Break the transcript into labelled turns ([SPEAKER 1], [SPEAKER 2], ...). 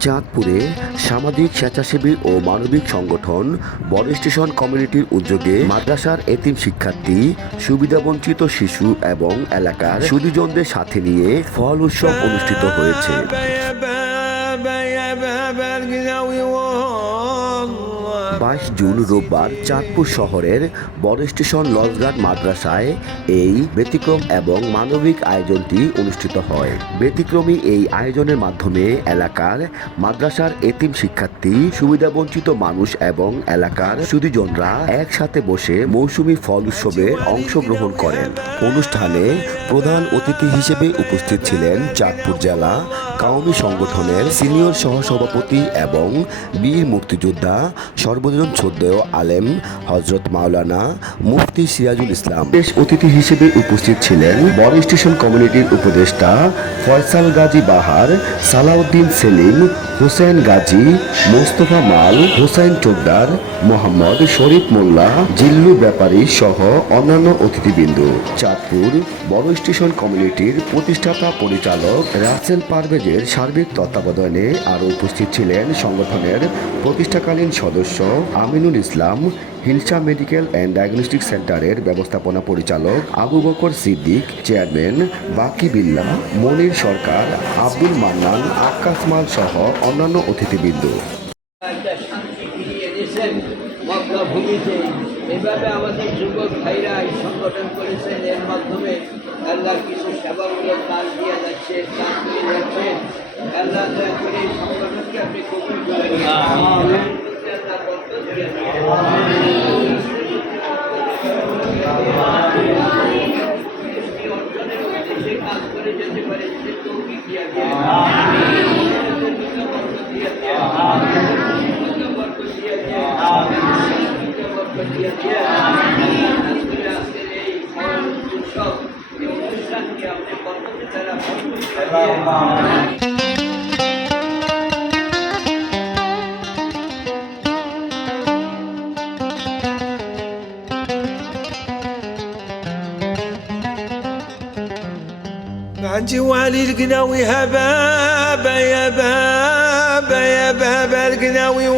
[SPEAKER 1] চাঁদপুরে সামাজিক স্বেচ্ছাসেবী ও মানবিক সংগঠন বড় স্টেশন কমিউনিটির উদ্যোগে মাদ্রাসার এতিম শিক্ষার্থী সুবিধাবঞ্চিত শিশু এবং এলাকার সুদীজনদের সাথে নিয়ে ফল উৎসব অনুষ্ঠিত হয়েছে বাইশ জুন রোববার চাঁদপুর শহরের বড় স্টেশন লজঘাট মাদ্রাসায় এই ব্যতিক্রম এবং মানবিক আয়োজনটি অনুষ্ঠিত হয়। ব্যতিক্রমী এই আয়োজনের মাধ্যমে এলাকার মাদ্রাসার এতিম শিক্ষার্থী, সুবিধাবঞ্চিত মানুষ এবং এলাকার সুদীজনরা একসাথে বসে মৌসুমী ফল উৎসবে অংশগ্রহণ করেন। অনুষ্ঠানে প্রধান অতিথি হিসেবে উপস্থিত ছিলেন চাঁদপুর জেলা কাউমি সংগঠনের সিনিয়র সহসভাপতি এবং বীর মুক্তিযোদ্ধা সর্বজন শ্রদ্ধেয় আলেম হজরত মাওলানা মুফতি সিরাজুল ইসলাম। বিশেষ অতিথি হিসেবে উপস্থিত ছিলেন বড় স্টেশন কমিউনিটির উপদেষ্টা ফয়সাল গাজী বাহার, সালাউদ্দিন সেলিম, হোসেন গাজী, মোস্তফা মাল, হোসাইন চোদ্দার মোহাম্মদ শরীফ মোল্লা, জিল্লু ব্যাপারী সহ অন্যান্য অতিথিবৃন্দ। চাঁদপুর বড় স্টেশন কমিউনিটির প্রতিষ্ঠাতা পরিচালক রাসেল পারভেজের সার্বিক তত্ত্বাবধানে আরও উপস্থিত ছিলেন সংগঠনের প্রতিষ্ঠাকালীন সদস্য Aminul Islam Hilsa medical and diagnostic সেন্টারের ব্যবস্থাপনা পরিচালক আবু বকর সিদ্দিক, চেয়ারম্যান বাকি বিল্লা, মনির সরকার, আব্দুল মান্নান আক্কাস মাল সহ অন্যান্য অতিথিবৃন্দ।
[SPEAKER 2] ফিরিয়ে দিয়েছেন মক্কা ভূমিতে এভাবে আমাদের যুবক ভাইরা এই সংগঠন করেছেন এর মাধ্যমে আল্লাহ কিছু সেবামূলক কাজ দিয়ে যাচ্ছে কাজ করে যাচ্ছে আল্লাহ দয়া করে এই সংগঠনকে আপনি কবুল দিয়ে অর্জনের কাজ করে যেতে পারে সে তৌফিক দিয়া اللهم
[SPEAKER 3] عندي والي القناوي هبابا يا بابا يا بابا القناوي